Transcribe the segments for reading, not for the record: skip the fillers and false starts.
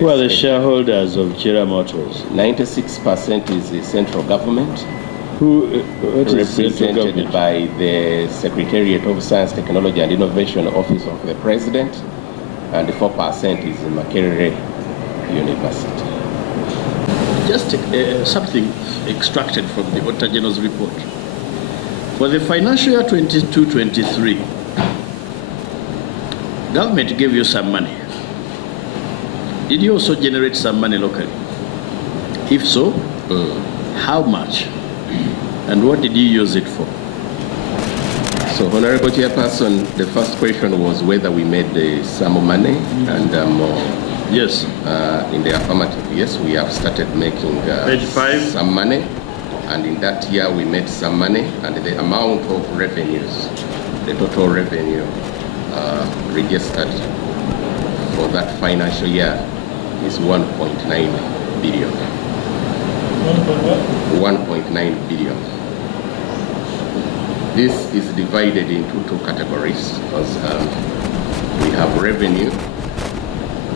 Who are the shareholders of Chira Motors? 96% is the central government, represented by the Secretariat of Science, Technology and Innovation Office of the President, and 4% is Makerere University. Just something extracted from the Auditor General's report. For the financial year 22-23, government gave you some money. Did you also generate some money locally? If so, how much? And what did you use it for? So, Honorable Chairperson, the first question was whether we made some money, and yes, in the affirmative, yes, we have started making some money, and in that year we made some money, and the amount of revenues, the total revenue registered for that financial year is 1.9 billion. 1.9 billion. This is divided into two categories, because we have revenue,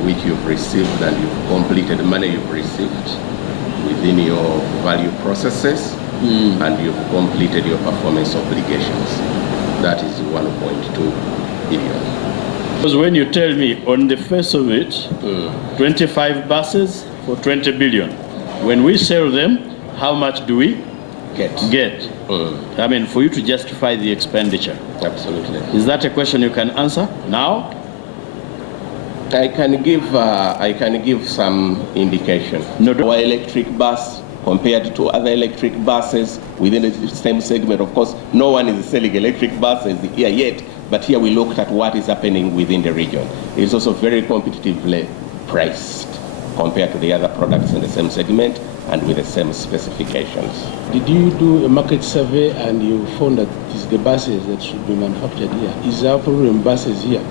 which you've received and you've completed, money you've received within your value processes, and you've completed your performance obligations. That is 1.2 billion. Because when you tell me on the face of it, 25 buses for 20 billion, when we sell them, how much do we get? I mean, for you to justify the expenditure. Absolutely. Is that a question you can answer now? I can give some indication. No, our electric bus compared to other electric buses within the same segment. Of course, no one is selling electric buses here yet, but here we looked at what is happening within the region. It's also very competitively priced compared to the other products in the same segment and with the same specifications. Did you do a market survey and you found that it's the buses that should be manufactured here? Is there a problem with buses here?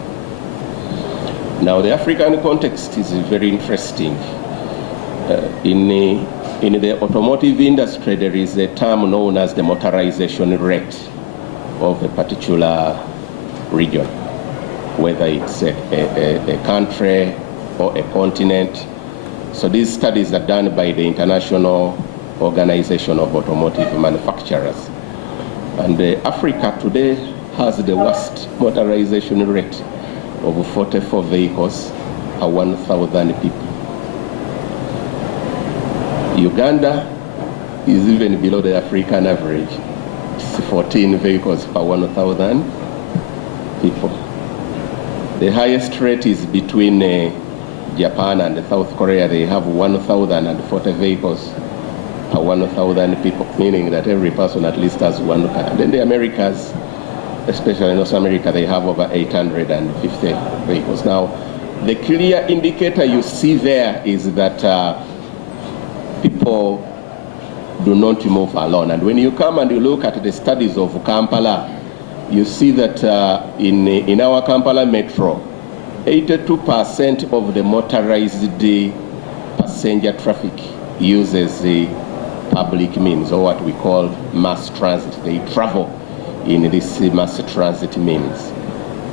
Now, the African context is very interesting. In the automotive industry, there is a term known as the motorization rate of a particular region, whether it's a country or a continent. So these studies are done by the International Organization of Automotive Manufacturers. And Africa today has the worst motorization rate of 44 vehicles per 1,000 people. Uganda is even below the African average. It's 14 vehicles per 1,000 people. The highest rate is between Japan and South Korea. They have 1,040 vehicles per 1,000 people, meaning that every person at least has one car. And then the Americas, especially North America, they have over 850 vehicles. Now, the clear indicator you see there is that people do not move alone. And when you come and you look at the studies of Kampala, you see that in our Kampala metro, 82% of the motorized passenger traffic uses the public means, or what we call mass transit. They travel in this mass transit means.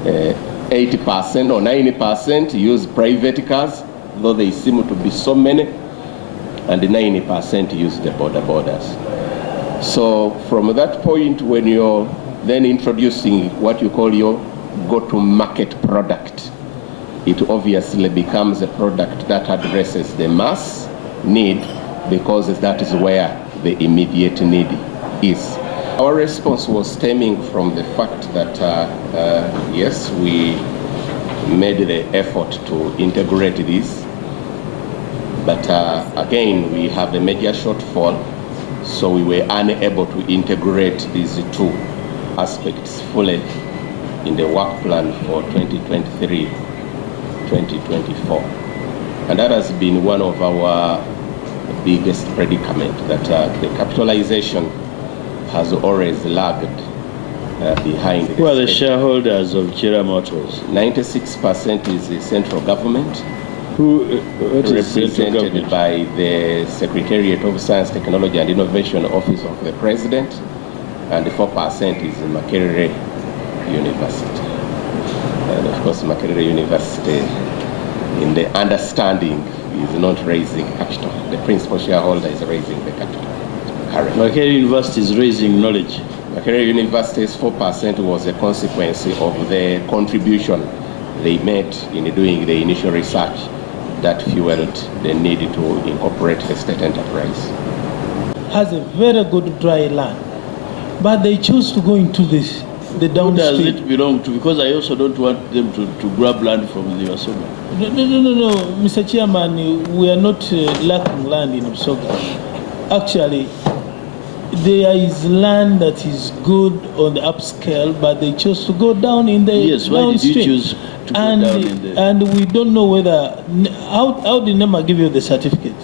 80% or 90% use private cars, though they seem to be so many, and 90% use the borders. So from that point, when you're then introducing what you call your go-to-market product, it obviously becomes a product that addresses the mass need, because that is where the immediate need is. Our response was stemming from the fact that, yes, we made the effort to integrate this, but again, we have a major shortfall, so we were unable to integrate these two aspects fully in the work plan for 2023-2024. And that has been one of our biggest predicament, that the capitalization has always lagged behind. Who are the shareholders of Chira Motors? 96% is the central government, represented by the Secretariat of Science, Technology and Innovation Office of the President, and 4% is Makerere University. And of course, Makerere University in the understanding, is not raising capital. The principal shareholder is raising the capital currently. Makerere University is raising knowledge. Makerere University's 4% was a consequence of the contribution they made in doing the initial research that fueled the need to incorporate the state enterprise. Has a very good dry land, but they choose to go into this, the Who downstream. does it belong to? Because I also don't want them to grab land from the Ssegona. No, Mr. Chairman, we are not lacking land in Ssegona. Actually, there is land that is good on the upscale, but they chose to go down in the Yes, why did you downstream. choose to go down in the... And we don't know whether, how did NEMA give you the certificate?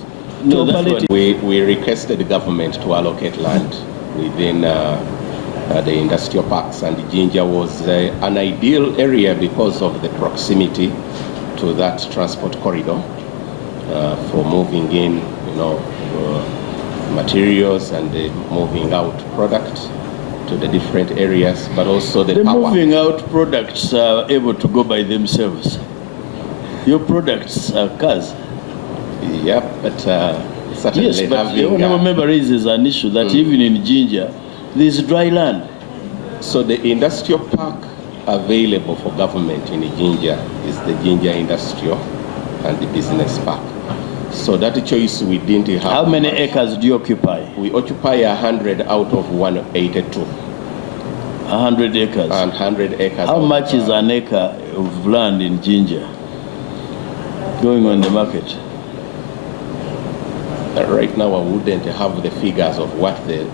No, to that's operate what- it? We requested the government to allocate land within the industrial parks, and Jinja was an ideal area because of the proximity to that transport corridor for moving in, materials and moving out products to the different areas, but also the power. moving out products are able to go by themselves. Your products are cars. Yeah, but certainly Yes, but the having... honorable member raises an issue that even in Jinja, there's dry land. So the industrial park available for government in Jinja is the Jinja Industrial and the Business Park. So that choice we didn't have. How many much. acres do you occupy? We occupy 100 out of 182. 100 acres. And 100 acres. How of, much is an acre of land in Jinja going on the market? Right now, I wouldn't have the figures of what the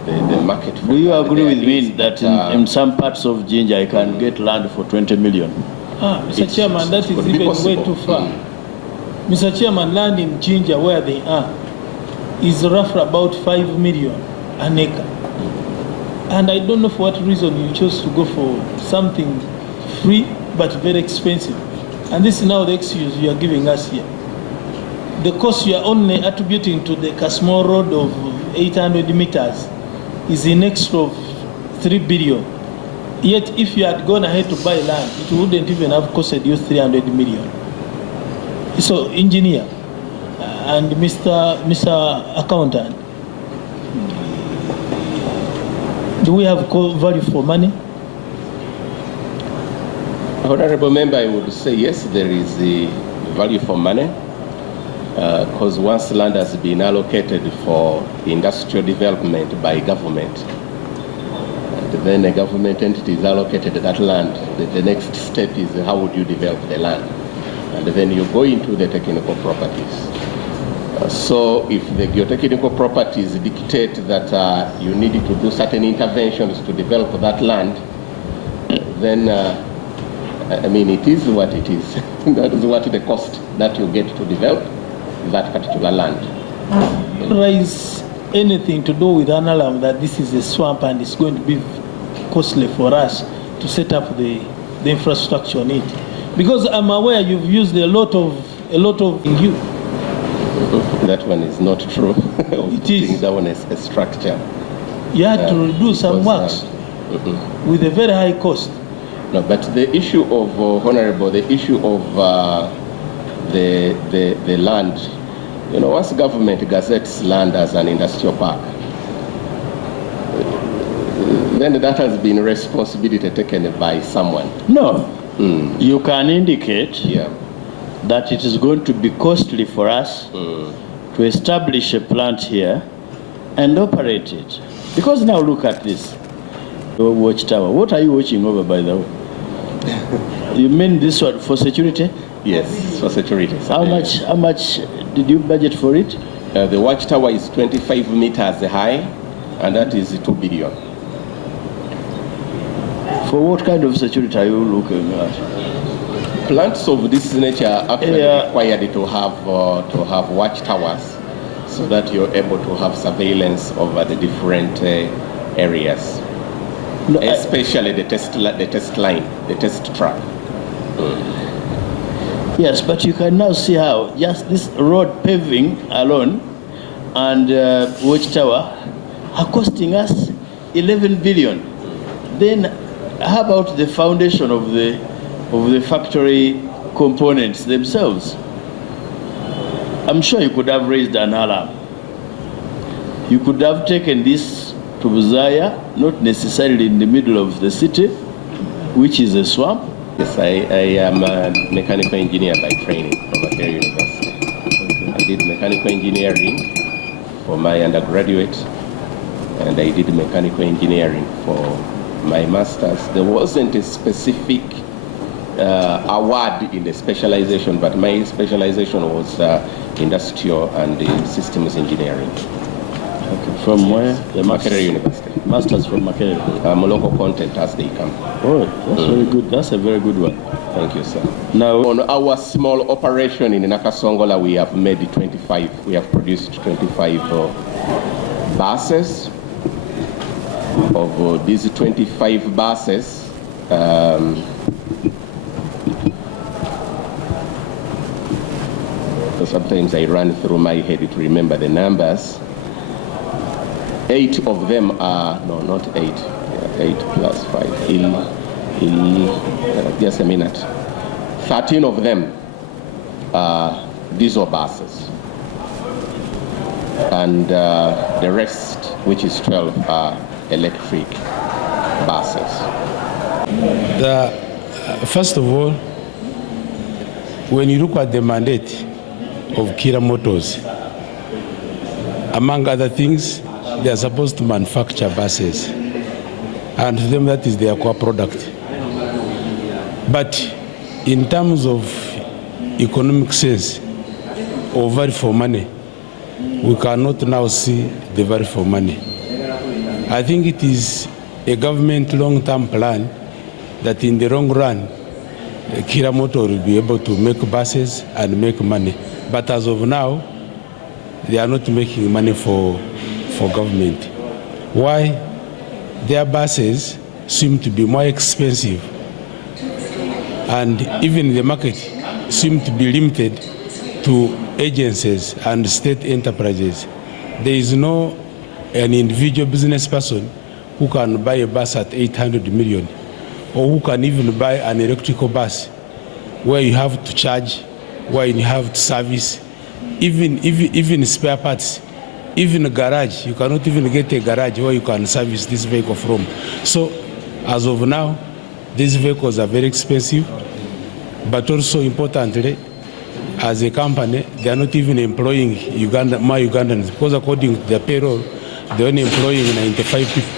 market for Do you land agree there with me is, that but, in some parts of Jinja I can get land for 20 million? Mr. Chairman, that is could be even way possible. too far. Mr. Chairman, land in Jinja where they are is roughly about 5 million an acre. And I don't know for what reason you chose to go for something free but very expensive. And this is now the excuse you are giving us here. The cost you are only attributing to the Kasmore Road of 800 meters is in excess of 3 billion. Yet if you had gone ahead to buy land, it wouldn't even have costed you 300 million. So, engineer and Mr. Accountant, do we have value for money? Honorable member, I would say yes, there is the value for money, because once land has been allocated for industrial development by government, and then a government entity is allocated that land, the next step is how would you develop the land? And then you go into the technical properties. So if the geotechnical properties dictate that you need to do certain interventions to develop that land, then I mean, it is what it is. That is what the cost that you get to develop that particular land. Raise anything to do with an alarm that this is a swamp and it's going to be costly for us to set up the infrastructure on it. Because I'm aware you've used a lot of you. That one is not true. It is. That one is a structure. You had to do some because, works with a very high cost. No, but the issue of honorable, the issue of the land, once government gazettes land as an industrial park, then that has been responsibility taken by someone. No. You can indicate Yeah. that it is going to be costly for us to establish a plant here and operate it. Because now look at this watchtower. What are you watching over, by the way? You mean this one for security? Yes, for security. How much did you budget for it? The watchtower is 25 meters high, and that is 2 billion. For what kind of security are you looking at? Plants of this nature are actually Yeah. required to have watchtowers, so that you're able to have surveillance over the different areas, No, especially the test line, the test track. Yes, but you can now see how just this road paving alone and watchtower are costing us 11 billion. Then how about the foundation of the factory components themselves? I'm sure you could have raised an alarm. You could have taken this to Buzaya, not necessarily in the middle of the city, which is a swamp. Yes, I am a mechanical engineer by training from Makerere University. I did mechanical engineering for my undergraduate, and I did mechanical engineering for my master's. There wasn't a specific award in the specialization, but my specialization was industrial and systems engineering. Okay. From where? The Makerere University. Masters from Makerere. Local content as they come. Oh, that's very good. That's a very good one. Thank you, sir. Now, on our small operation in Nakasongola, we have made 25. We have produced 25 buses. Of these 25 buses, sometimes I run through my head to remember the numbers. 8 of them are, no, not 8, 8 plus 5, just a minute. 13 of them are diesel buses. And the rest, which is 12, are electric buses. First of all, when you look at the mandate of Kira Motors, among other things, they are supposed to manufacture buses, and to them that is their core product. But in terms of economic sense or value for money, we cannot now see the value for money. I think it is a government long-term plan that in the long run, Kira Motor will be able to make buses and make money. But as of now, they are not making money for government. Why? Their buses seem to be more expensive, and even the market seems to be limited to agencies and state enterprises. There is no an individual business person who can buy a bus at 800 million, or who can even buy an electrical bus where you have to charge, where you have to service, even spare parts, even a garage. You cannot even get a garage where you can service this vehicle from. So as of now, these vehicles are very expensive, but also importantly, as a company, they are not even employing my Ugandans, because according to their payroll, they're only employing 95 people.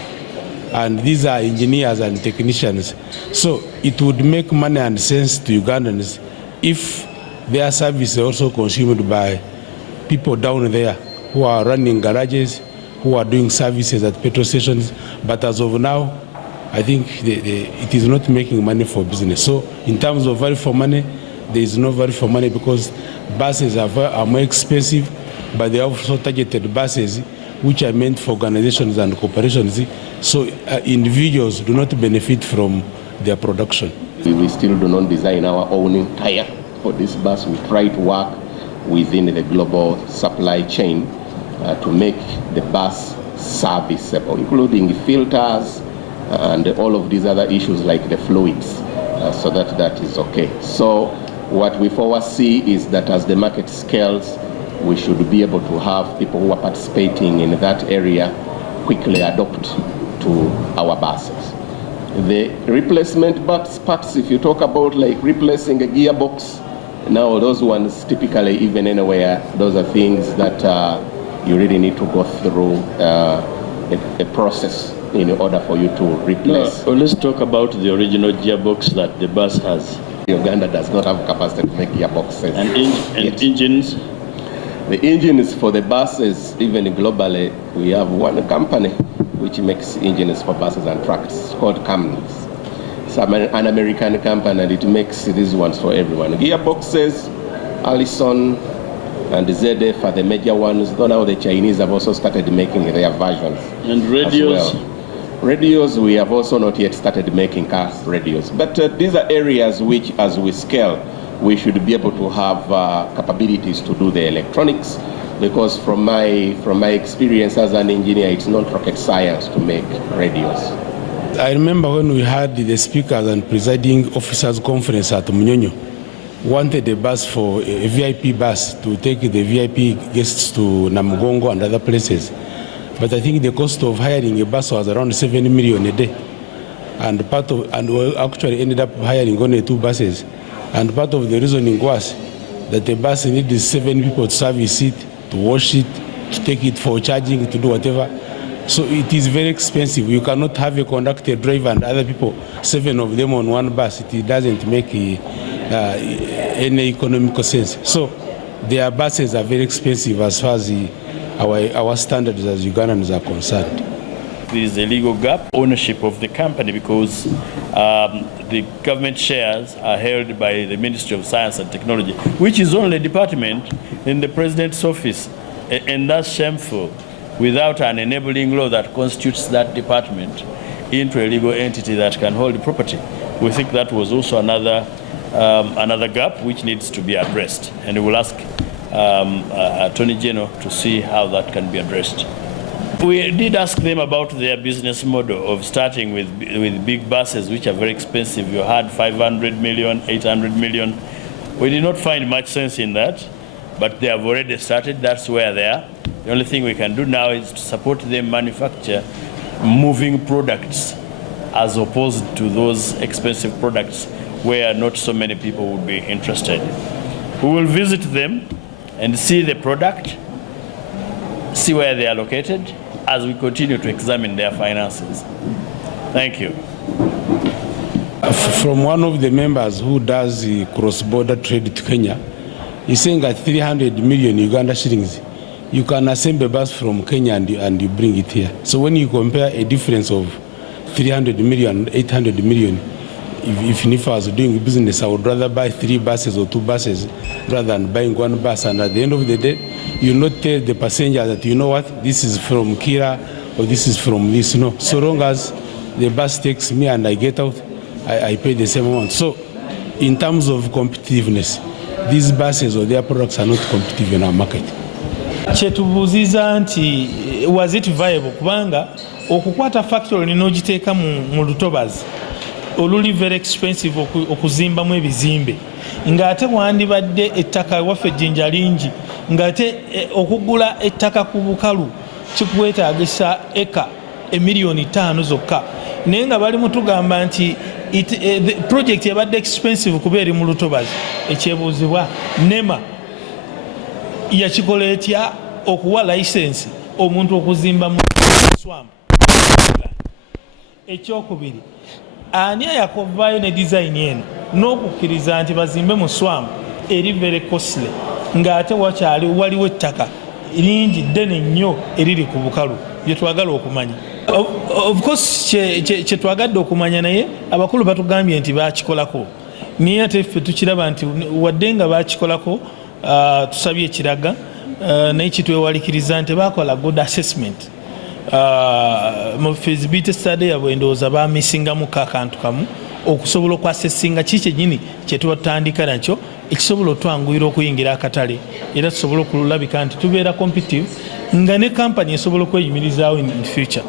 And these are engineers and technicians. So it would make money and sense to Ugandans if their service is also consumed by people down there who are running garages, who are doing services at petrol stations. But as of now, I think it is not making money for business. So in terms of value for money, there is no value for money, because buses are more expensive, but they are also targeted buses which are meant for organizations and corporations. So individuals do not benefit from their production. We still do not design our own tire for this bus. We try to work within the global supply chain to make the bus serviceable, including filters and all of these other issues like the fluids, so that is okay. So what we foresee is that as the market scales, we should be able to have people who are participating in that area quickly adopt to our buses. The replacement parts, if you talk about like replacing a gearbox, now those ones typically, even anywhere, those are things that you really need to go through a process in order for you to replace. No, let's talk about the original gearbox that the bus has. Uganda does not have capacity to make gearboxes. And engines? The engines for the buses, even globally, we have one company which makes engines for buses and trucks called Cummins. It's an American company, and it makes these ones for everyone. Gearboxes, Allison and ZF are the major ones, though now the Chinese have also started making their versions. And radios? As well. Radios, we have also not yet started making car radios. But these are areas which, as we scale, we should be able to have capabilities to do the electronics, because from my experience as an engineer, it's not rocket science to make radios. I remember when we had the speakers and presiding officers conference at Munyonyo, wanted a bus for a VIP bus to take the VIP guests to Namugongo and other places. But I think the cost of hiring a bus was around 7 million a day. And we actually ended up hiring only 2 buses. And part of the reasoning was that the bus needed 7 people to service it, to wash it, to take it for charging, to do whatever. So it is very expensive. You cannot have a conductor, driver, and other people, 7 of them on one bus. It doesn't make any economical sense. So their buses are very expensive as far as our standards as Ugandans are concerned. There is a legal gap, ownership of the company, because the government shares are held by the Ministry of Science and Technology, which is only a department in the President's office, and that's shameful, without an enabling law that constitutes that department into a legal entity that can hold the property. We think that was also another gap which needs to be addressed, and we will ask Attorney General to see how that can be addressed. We did ask them about their business model of starting with big buses, which are very expensive. You had 500 million, 800 million. We did not find much sense in that, but they have already started. That's where they are. The only thing we can do now is to support them manufacture moving products as opposed to those expensive products where not so many people would be interested. We will visit them and see the product, see where they are located, as we continue to examine their finances. Thank you. From one of the members who does the cross-border trade to Kenya, he's saying at 300 million Uganda shillings, you can assemble a bus from Kenya and you bring it here. So when you compare a difference of 300 million, 800 million, if I was doing business, I would rather buy 3 buses or 2 buses rather than buying 1 bus. And at the end of the day, you not tell the passenger that, you know what, this is from Kira or this is from this. No, so long as the bus takes me and I get out, I pay the same amount. So in terms of competitiveness, these buses or their products are not competitive in our market. Kyetubuuziza nti was it viable kubanga okukwata factory n'ogiteeka mu lutobazi oluli very expensive okuzimbamu ebizimbe ng'ate wandibadde ettaka waffe ejjinja lingi ng'ate okugula ettaka ku bukalu kikwetaagisa eka emiliyoni 5 zokka naye nga bali mutugamba nti project yabadde expensive kuba eri mu lutobazi. Ekyebuuzibwa NEMA yakikola etya okuwa license omuntu okuzimba mu swamp. Ekyokubiri, ani yakovaayo ne design eno n'okukkiriza nti bazimbe mu swamp eri very costly ng'ate waliwo ettaka lingi ddene nnyo eriri ku bukalu bye twagala okumanya. Of course kye twagadde okumanya naye abakulu batugambye nti baakikolako naye ate ffe tukiraba nti wadde nga baakikolako tusabye ekiraga naye kitwewalikiriza nti baakola good assessment. Mu feasibility study yabwe endowooza baamisingamu akantu kamu okusobola okwasesinga kiki kyennyini kye tubatandika nakyo ekisobola otwanguyira okuyingira akatale era tusobola okulabika nti tubeera competitive nga ne kampany esobola okweyimirizaawo in the future.